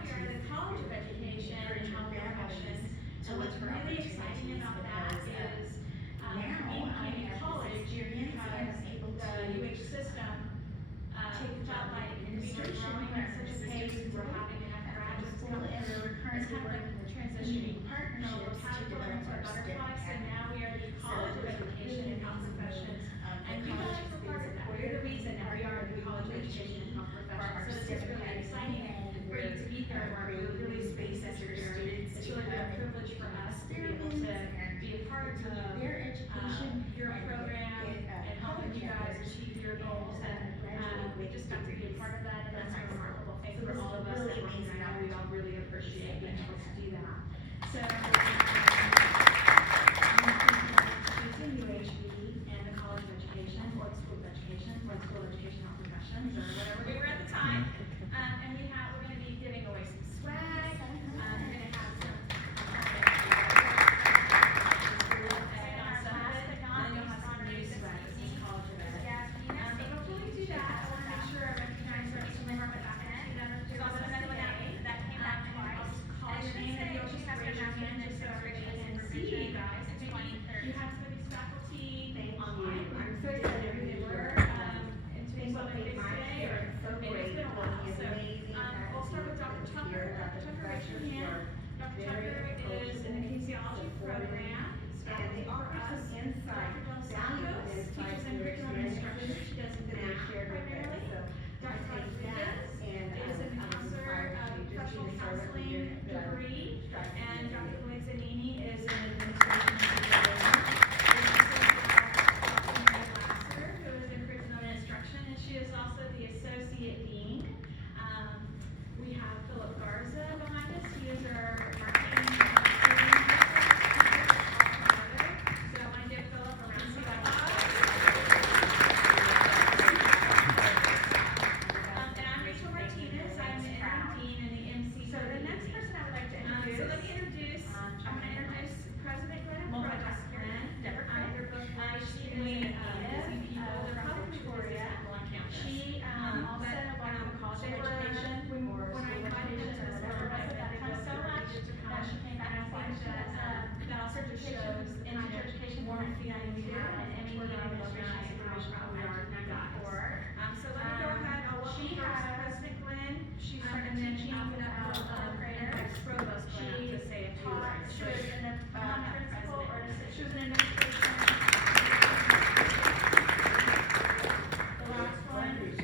we are the College of Education and Health Professions. And what's really exciting about that is Union Community College, because the UH system felt like we were growing at such a pace, we were having enough graduates come through. It's kind of like transitioning from a caterpillar into a butterfly. So now we are the College of Education and Health Professions, and you guys were part of that. You're the reason that we are the College of Education and Health Professions. So this is really exciting for you to be here. We're really pleased that you're here. It's really a privilege for us to be able to be a part of your program and helping you guys achieve your goals. And we just got to be a part of that, and that's a remarkable thing for all of us that work here. I know we all really appreciate being able to do that. So, choosing UHB and the College of Education, or the School of Education, or the School of Educational Professions, or whatever we were at the time. And we're going to be giving away some swag. We're going to have some. Dr. Tucker is in the kinesiology program. And for us, Dr. Del Santos teaches in curriculum and instruction. She does math primarily. Dr. Rodriguez is in the counselor professional counseling degree. And Dr. Lloyd Zanini is in administration supervision. Dr. Mary Glasser, who is in curriculum and instruction, and she is also the associate dean. We have Philip Garza behind us. He is our marketing so I want to give Philip a round of applause. And I'm Rachel Martinez. I'm the interim dean and the MC. So the next person I would like to introduce. So let me introduce. I'm going to introduce President Glenn and Provost Glenn. Deborah Craig. They're both really busy people. They're probably Victoria. She also wanted the College of Education. When I invited her to this everybody that kind of so much that she came back and said that also just shows in my education more feeling we do and any administration supervision program we got for. So let me go ahead. She has President Glenn. She's started teaching third graders. Provost Glenn to say a few words. She was an principal or she was an administration. The last one is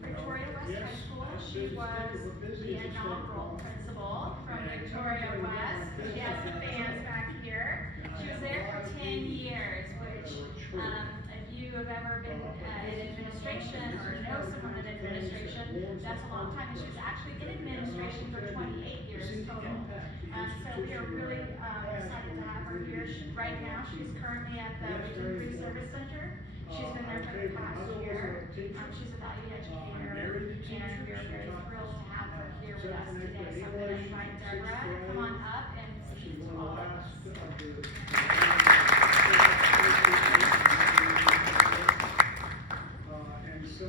Victoria West High School. She was the inaugural principal from Victoria West. She has the fans back here. She was there for 10 years, which if you have ever been in administration or know someone in administration, that's a long time. And she was actually in administration for 28 years total. So we are really excited to have her here. Right now, she's currently at the Region 3 Service Center. She's been there for the past year. She's a valued educator, and we are very thrilled to have her here with us today. So I'm going to invite Deborah to come on up and speak to all of us. And so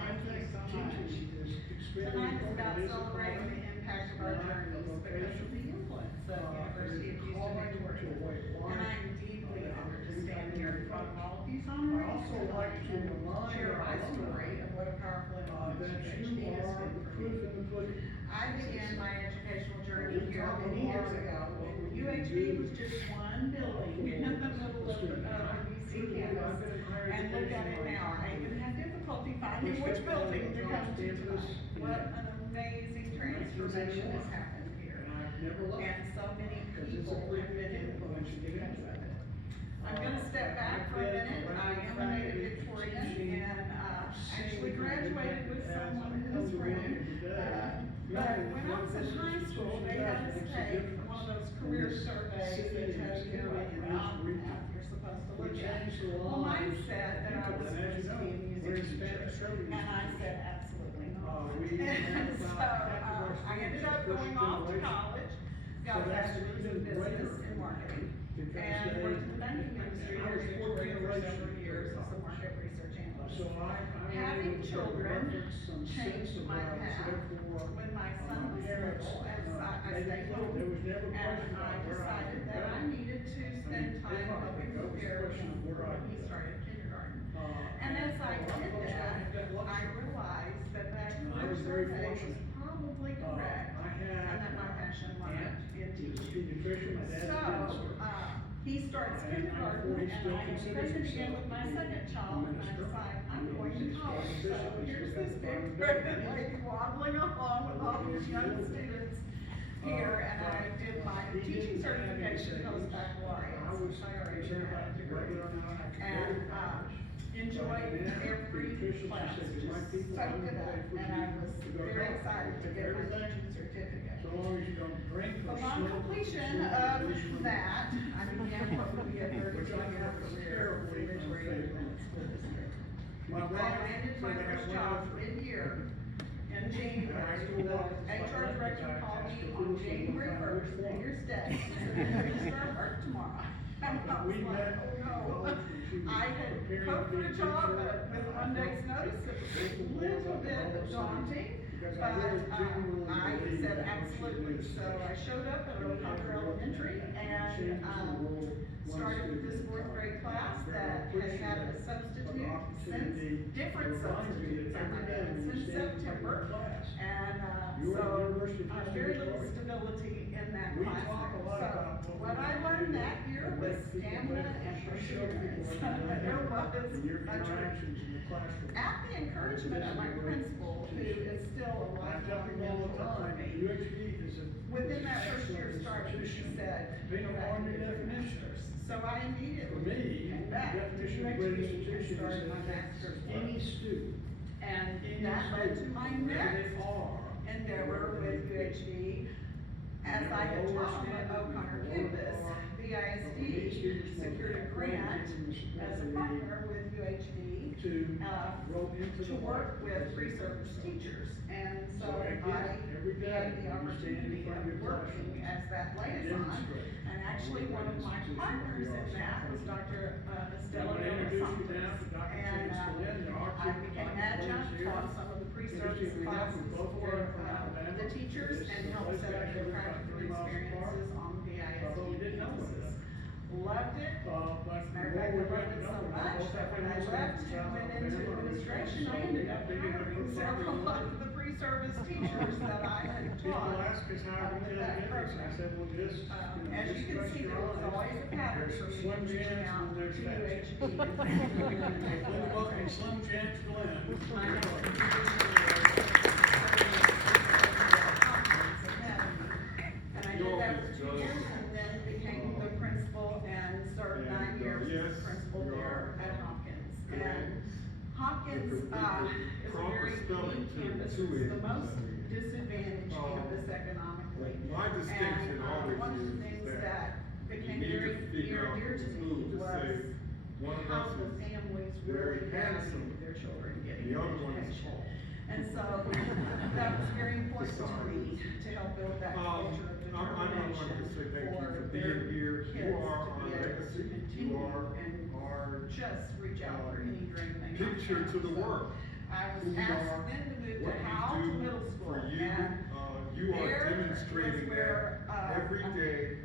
I think teaching is expanding. Tonight is about celebrating the impact of our journeys because of the influence that University of Houston Victoria. And I am deeply honored to stand here in front of all of these honorees and share my story of what a powerful influence UHB has been for me. I began my educational journey here many years ago when UHB was just one building in the middle of the UC campus. And look at it now. I even had difficulty finding which building to come to tonight. What an amazing transformation has happened here. And so many people have been influenced because of it. I'm going to step back for a minute. I am a native Victorian and actually graduated with someone in this room. But when I was in high school, they had us take one of those career surveys that tells you what your path you're supposed to look at. Well, mine said that I was supposed to be a music teacher, and I said absolutely not. And so I ended up going off to college, got a bachelor's in business and marketing, and worked in the banking industry here at Victoria for several years as a market research analyst. Having children changed my path when my son was little, as I stayed home, There was never a and question I about where I decided was that I going. needed to spend time up in the air with him when he started kindergarten. And as I did that, I realized that that I career was very survey was fortunate. probably correct, I had, and that my passion lied in he was a teaching. pediatrician, my dad's a So, dentist. he starts And kindergarten, he and still I am considers pregnant again himself with my to be second a child, and I minister. decide, I'm He's going to still college, so bishop, he's here's still this got the big Bible pregnant belt. lady wobbling along with all these young students here, and I did my He teaching didn't have any certification post savings. baccalaureate, I was since I already concerned had about a degree. whether or not I could go to And, college. enjoyed every Pediatrician, she class, said, just "You like people, soaked I'm it gonna up, pay for and you I was to go to very college." excited to get my Everything, teaching certificate. so long as you don't drink or Upon smoke. completion or of smoke, that, I began what would be a which I 32-year thought was career terribly in Ridgeway unfair. Independent School District. My I wife landed my said I first had job one other. mid-year in January. The HR director called me on January 1st, New Year's Day, and said, "You're gonna start work tomorrow." And I was We like, met oh in no. college when she was I had preparing hoped to for be a a job, teacher. but with one day's notice, it was a little bit daunting. Because But, I really genuinely I believe said that what she absolutely, did is so I showed up at really O'Connor Elementary and, started with this fourth grade class that had had a substitute since, different substitutes, I might add, since September. And, very little stability in that We classroom. talk a lot about So, what what we I do learned to that year was make people stamina better. and Show people perseverance. what you're doing. There was Your a truth. interactions in the classroom. At the encouragement of my principal, who is still a I tell lifelong people all the mentor time, for me, UHB is a. within is that an first year excellent starting, she institution. said, They "Go don't back want and your get your definition. master's." So I For immediately me, came the back to definition of UHB great and institution started is my that master's any work. student, And any that led to student, my wherever next they are, endeavor wherever with they be. UHB. As I had taught on the O'Connor campus, VISD secured a grant as a partner with UHB To roll into to the work life. with research teachers. And so So again, every day, had the when you stand in opportunity front of of your working classroom, as that liaison. demonstrate. And actually, one of my partners in that was Dr. Estella I'm de gonna los introduce you now Santos. to Dr. And, James Glenn, the I Arctic became Bible adjunct, here. taught some of the pre-service Interestingly enough, we classes both for, came from Alabama. the teachers This and is a helped place set that up their actually lives about practical 3 miles apart. experiences on the Although we VISD didn't know one campuses. Loved it. But As a matter of fact, I more loved it so much that when I left and went into administration, I ended up hiring several of the pre-service teachers that I had People taught. ask us how we with did that it, and I program. said, well, just, As you can see, there was always a pattern for me Slim reaching Chance out and to there's that. UHB. Let's welcome Slim Chance Glenn. I know. And I did that for 2 years and then became the principal and served 9 years as principal there at Hopkins. And Hopkins, is a very unique campus, it's the most disadvantaged campus economically. My distinction And, always one of the is things that that you became need very to figure near out and dear the to school me to was say, one of how us the is families very really handsome, valued their children getting the an other one is education. tall. And so, that was very important to me, to help build that culture of I'm not going to say thank you for being here. You are our legacy. You are our just reach out for any dream they might picture have. to the So, world. I Who was you asked are, then to move what to Howell to you do middle school, for you. and You are there demonstrating was where, that every I day.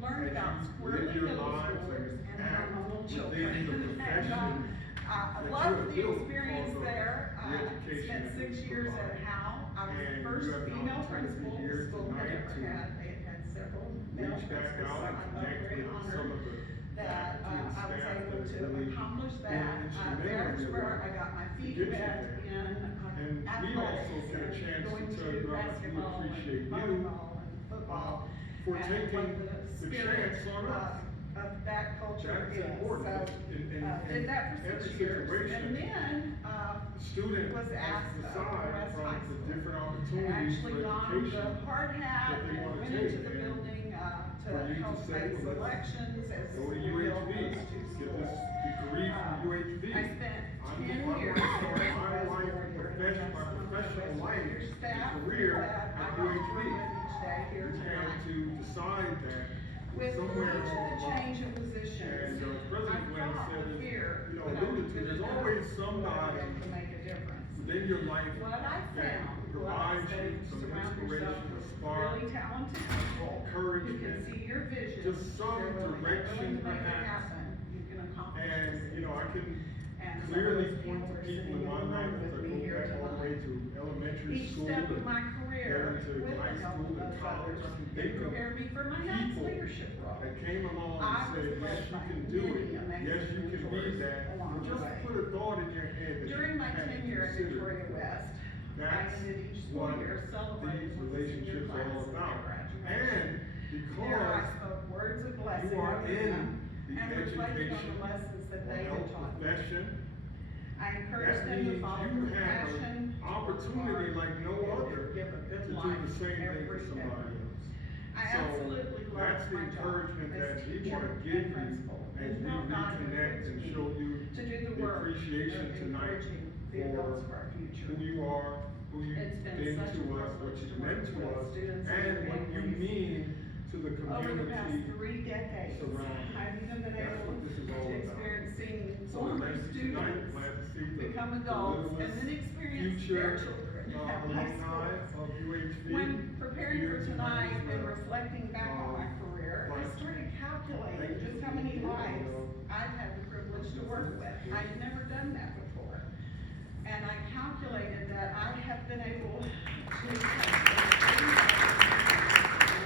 learned as about you squirrely live your middle lives schoolers and and then act my little within children. the And, profession I that loved you have the built experience because of there, the education spent that 6 you years provide. at Howell, I was the And first you have an female opportunity principal the here school had tonight ever to had, they had had several male Reach back principals, so out and I'm connect very with some honored of the that, faculty and I was staff able that to really accomplish been that, instrumental there's in your where life I got my to feet get you wet there. in, And we also athletics get a and chance to going tell you how much we basketball and appreciate you, volleyball and football. for and taking what the spirit, chance on us. Of that culture That's is, important. so, In did that for every 6 years, situation, and then, the student was has asked to to decide West High from the School. different and opportunities actually for donned education. the hard hat that they and wanna went take, into the and building, for to you to help say, make well, selections as Go to we built UHB, those two get schools. this degree from UHB. I spent I'm 10 working years hard there my as life, board here, profession, and my some of the professional best life, leaders, staff and career that I at got to work UHB. with each day here And tonight. to decide that With somewhere each of along the the line, change of positions, and President Glenn I fought said, with fear, you know, but I alluded was to, good there's enough always to somebody to make a difference. within your life What I that found provide blessed that you you some surround yourself inspiration, a with spark, really talented people who can encouragement, see your vision. just some they're willing direction to make it perhaps. happen, you can accomplish And, this. you know, I can And some of clearly those point to are people sitting in my the room life as with I me go here back all the way tonight. to elementary Each school step of and my career, then to with high the help school of and those college, others, I can it think of prepared me for my next people leadership role. that came along I and said, was yes, blessed you by can do many it, amazing yes, you can be mentors that, along the just way. put a thought in your head that During you my hadn't tenure at considered. Victoria West, I That's ended each school what year celebrating these with the senior relationships are all class at about. their graduation. And There I because spoke words of blessing you are over in them the and reflected on education the lessons that or they had health taught me. profession, I encouraged that them to means follow you their have passion, an opportunity like no other give a good to do life the same thing for every somebody day. else. I So absolutely that's loved the my job encouragement as that we teacher wanna and give you principal, as and we felt God had reconnect and equipped me show you to do the the work appreciation of tonight encouraging the for adults of our future. who you are, who you've It's been been such a to us, what privilege you've to meant work to with us, students and and their what you families. mean to the Over the past community 3 decades, surrounding. I've even been That's able what this is to all about. experience seeing So former thank you tonight, students glad to see the become adults and littlest then experience their future children at high alumni school. of UHB. When preparing here for tonight tonight as and well. reflecting back on my career, I but started calculating thank you just for how many being here, lives you know. I've had the privilege to work with. I'd never done that before. And I calculated that I have been able to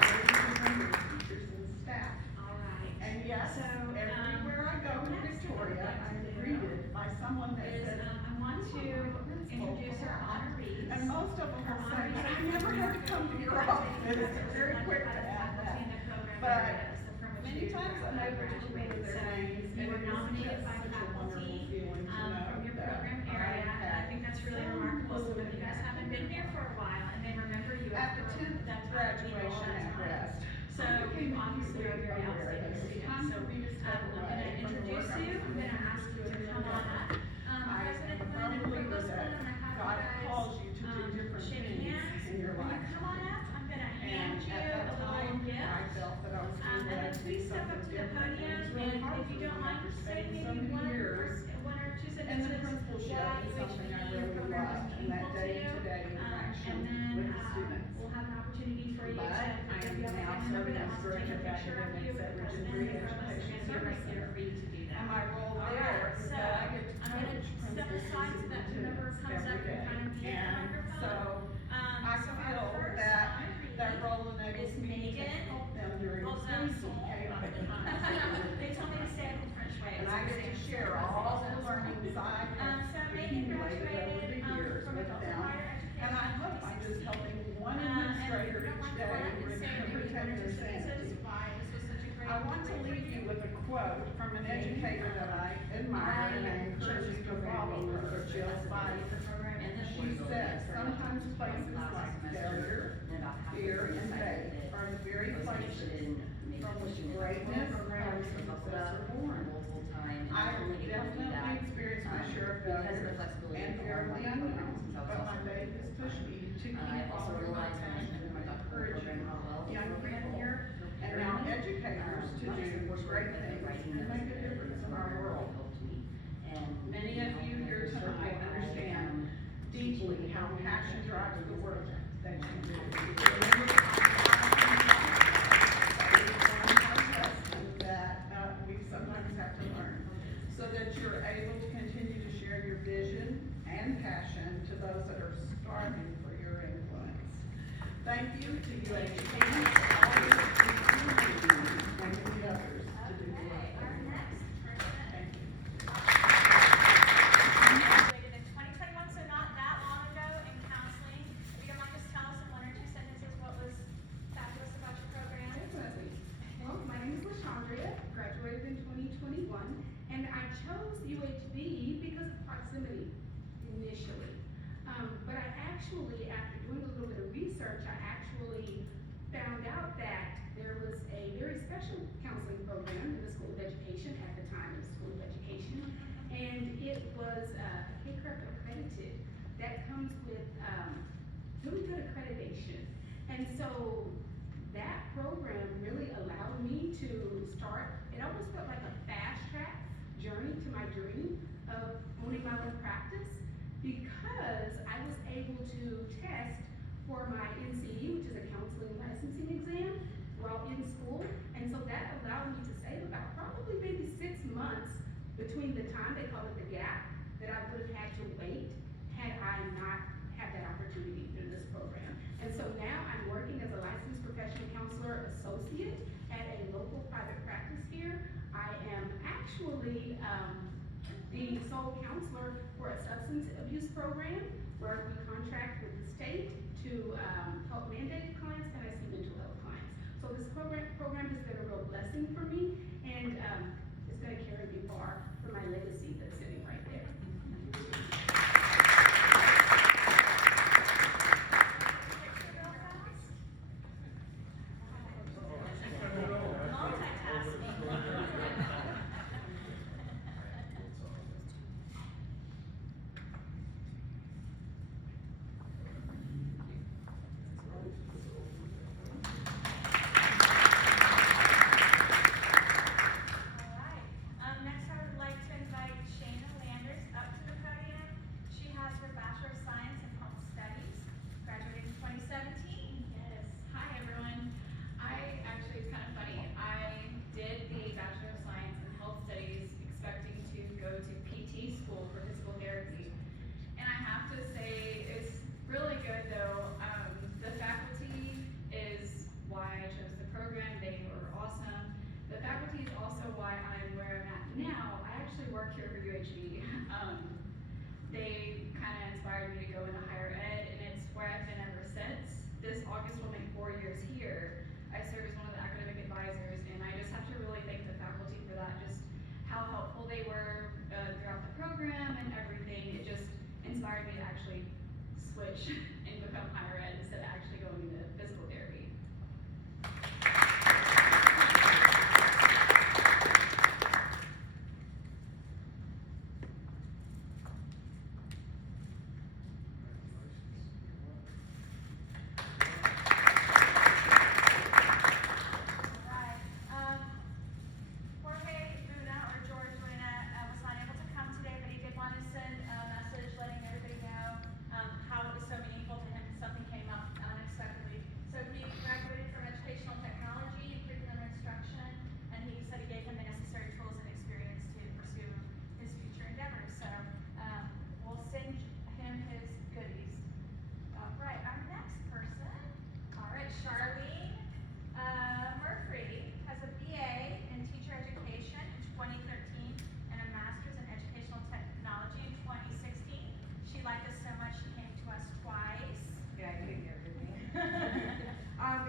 teachers and staff. All right. And yes, So, everywhere I go in next thing Victoria, I'd like I'm to do greeted by someone that Is, says, I want to introduce our honorees. and most of them will say, I never had to come to your office. It's very quick to add that. But many times I'm able to remember their names. You were and it's nominated just by such a wonderful faculty, feeling to know from your that program I area, and I had think that's really some remarkable, some of little you guys haven't been here for a while, and they remember you At the after 10th that time, graduation at time. West, So you obviously are very outstanding students, so, I'm gonna introduce you, I'm gonna ask you to come on up. President Glenn and Provost Glenn, I'm gonna have God you calls guys, you to do different shake things hands. in your When you life. come on up, I'm gonna hand And you at a that little time, I gift. felt that I was And getting then ready to do please step up something to the different. podium, It was really and hard if you for don't me mind, after say spending so maybe many one years or two in the sentences principalship why is something I UHB really program loved, is and that meaningful to day-to-day you. interaction And then, with the students. we'll have an opportunity for you to, But I if am you have a now family member serving that as wants to take a Director of picture of you Academics with at the Virgin president Green and provost, Education they're gonna be right there Services. for you to do that. And my role All there right, is so that I get to I'm gonna coach step principals aside and so that whoever superintendents comes up every can day. kind of be at the And microphone. so I So our feel first that honoree that role enables is me to Megan help them during this crazy, chaotic time. They told me to say it in French way. And I get to share all the learnings I have So Megan accumulated over graduated, the years from with adult them. provider education. And I hope I'm just helping one And administrator if you don't each mind, day go ahead and say maybe protect one or their two sentences sanity. why this was such a great. I want to leave you with a quote from an educator that I admire and I encourage you to follow her, Jill Spicer. She said, sometimes places like failure, fear, and faith are the very places from which greatness and success are born. I have definitely experienced my share of failure and fear of the unknown, but my faith has pushed me to keep following my passion and encouraging young people and now educators to do great things and make a difference in our world. Many of you here tonight understand deeply how passion drives the work that you do. That we sometimes have to learn, so that you're able to continue to share your vision and passion to those that are starving for your influence. Thank you to UHB, all your teachers, and the others to do the work. Our next person. Thank you. Graduated in 2021, so not that long ago in counseling. If you don't mind, just tell us in one or two sentences what was fabulous about your program. Definitely. Well, my name is LaShondria, graduated in 2021, and I chose UHB because of proximity initially. But I actually, after doing a little bit of research, I actually found out that there was a very special counseling program in the School of Education, at the time it was School of Education, and it was KCREP accredited. That comes with really good accreditation. And so that program really allowed me to start, it almost felt like a fast track journey to my dream of owning my own practice. because I was able to test for my NCE, which is a counseling licensing exam, while in school. And so that allowed me to save about probably maybe 6 months between the time, they call it the gap, that I would have had to wait had I not had that opportunity through this program. And so now I'm working as a licensed professional counselor associate at a local private practice here. I am actually the sole counselor for a substance abuse program where we contract with the state to help mandated clients, and I see mental health clients. So this program has been a real blessing for me, and it's going to carry me far for my legacy that's sitting right there. Next I would like to invite Shayna Landers up to the podium. She has her Bachelor of Science in Health Studies, graduated in 2017. Yes. Hi, everyone. It's kind of funny. I did the Bachelor of Science in Health Studies expecting to go to PT school for physical therapy. And I have to say, it's really good though. The faculty is why I chose the program. They were awesome. The faculty is also why I'm where I'm at now. I actually work here for UHB. They kind of inspired me to go into higher ed, and it's where I've been ever since. This August will make 4 years here. I serve as one of the academic advisors, and I just have to really thank the faculty for that, just how helpful they were throughout the program and everything. It just inspired me to actually switch and become higher ed instead of actually going into physical therapy.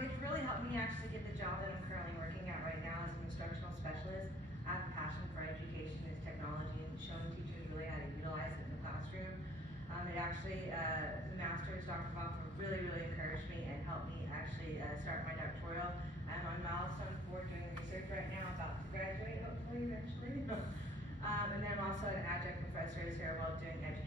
It's really helped me actually get the job that I'm currently working at right now as an instructional specialist. I have a passion for education and technology and showing teachers really how to utilize it in the classroom. The master's, Dr. Boffa, really encouraged me and helped me actually start my doctoral. I'm on milestone 4 doing research right now, about to graduate hopefully eventually. And then I'm also an adjunct professor at Sarah Weld doing education